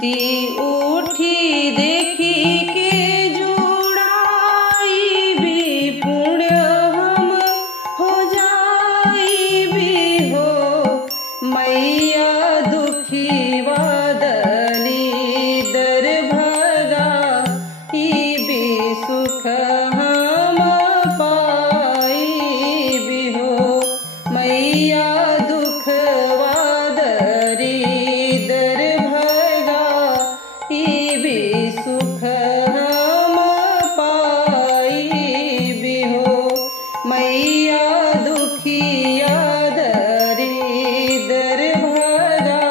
ती उठी देखी के जुड़ाई भी पुण्य हम हो जाई भी हो। मैया दुखी वादली दर भगा ई भी सुख हम पाई भी हो। मैया दुख वादरी दर भगा ई भी सुख हम पाई भी हो। मैया दुखिया दरी दर भगा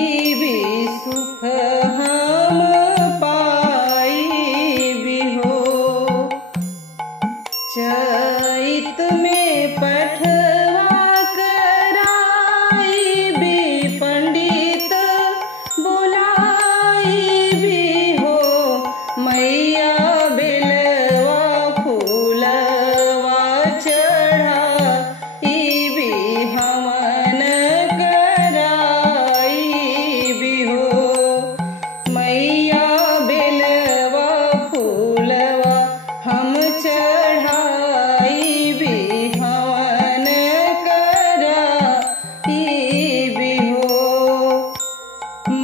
ई भी सुख हम पाई भी हो। चैत में पठवा कराई भी पंडित बुलाई भी हो। मैया बेलवा फूलवा चढ़ाई भी हवन कराई भी हो। मैया बेलवा फूलवा हम चढ़ाई भी हवन कराई भी हो।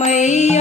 मैया